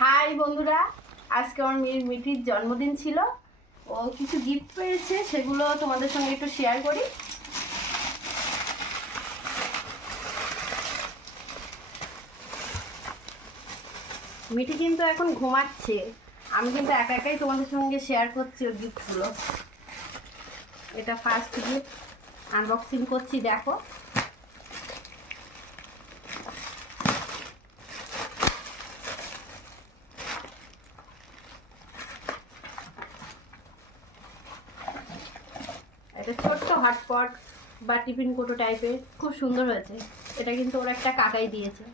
High বন্ধুরা, আজকে আমার মেয়ের মিঠির জন্মদিন ছিল। ও কিছু গিফট পেয়েছে, সেগুলো তোমাদের সঙ্গে একটু শেয়ার করি। মিঠি কিন্তু এখন ঘুমাচ্ছে, আমি কিন্তু একা একাই তোমাদের সঙ্গে শেয়ার করছি ওর গিফটগুলো। এটা ফার্স্ট গিফট, আনবক্সিং করছি, দেখো। এটা ছোট্ট হটপট বা টিফিন কোটো টাইপের, খুব সুন্দর হয়েছে। এটা কিন্তু ওর একটা কাকাই দিয়েছে।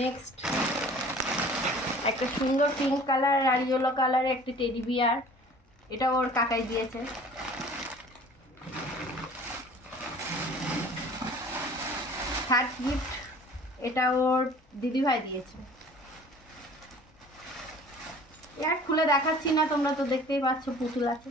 নেক্সট একটা সুন্দর পিঙ্ক কালার আর ইয়েলো কালারের একটা টেডি বিয়ার, এটা ওর কাকাই দিয়েছে। থার্ড গিফট, এটা ওর দিদিভাই দিয়েছে। আর খুলে দেখাচ্ছি না, তোমরা তো দেখতেই পাচ্ছ পুতুল আছে।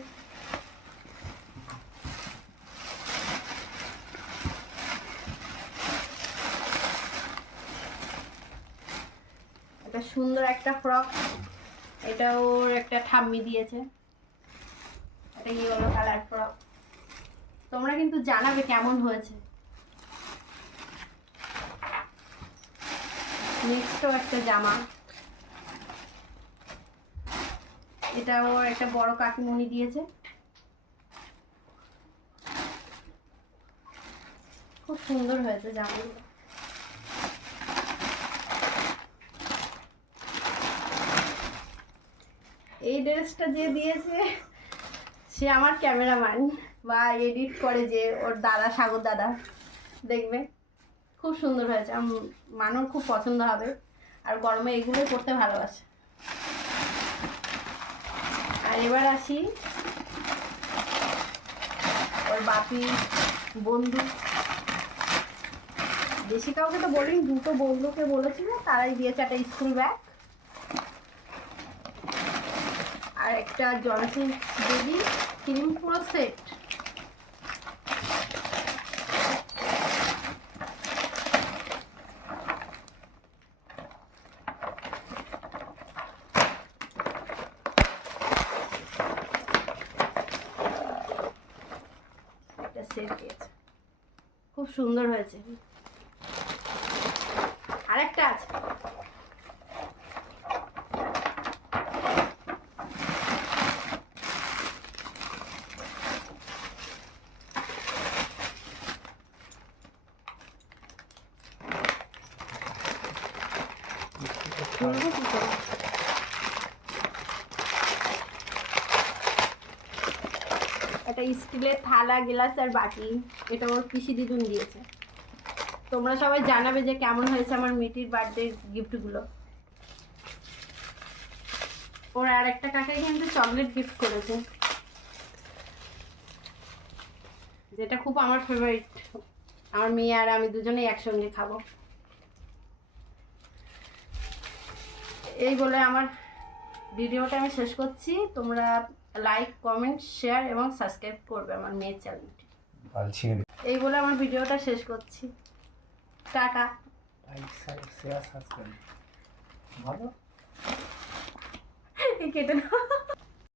এটা সুন্দর একটা ফ্রক, এটা ওর একটা ঠাম্মি দিয়েছে। এটা ইয়েলো কালার ফ্রক, তোমরা কিন্তু জানাবে কেমন হয়েছে। নেক্সটও একটা জামা, এটা ওর একটা বড় কাকিমণি দিয়েছে। খুব সুন্দর হয়েছে জামাগুলো। এই ড্রেসটা যে দিয়েছে সে আমার ক্যামেরাম্যান বা এডিট করে, যে ওর দাদা, সাগর দাদা, দেখবে খুব সুন্দর হয়েছে। মানুর খুব পছন্দ হবে, আর গরমে এগুলোই পরতে ভালোবাসে। আর এবার আসি ওর বাপি বন্ধু, বেশি কাউকে তো বলিনি, দুটো বন্ধুকে বলেছিল, তারাই দিয়েছে একটা স্কুল ব্যাগ আর একটা জনসন বেবি ক্রিম, পুরো সেট। একটা সেট দিয়েছে, খুব সুন্দর হয়েছে। আরেকটা আছে, একটা স্টিলের থালা, গ্লাস আর বাটি, এটা ওর পিসি দিদুন দিয়েছে। তোমরা সবাই জানাবে যে কেমন হয়েছে আমার মেয়েটির বার্থডে গিফটগুলো। ওর আর একটা কাকাই কিন্তু চকলেট গিফট করেছে, যেটা খুব আমার ফেভারিট। আমার মেয়ে আর আমি দুজনেই একসঙ্গে খাবো। এই বলে আমার ভিডিওটা আমি শেষ করছি। তোমরা লাইক, কমেন্ট, শেয়ার এবং সাবস্ক্রাইব করবে আমার মেয়ের চ্যানেলটি। এই বলে আমার ভিডিওটা শেষ করছি। টাটা। ভালো কেটে নাও।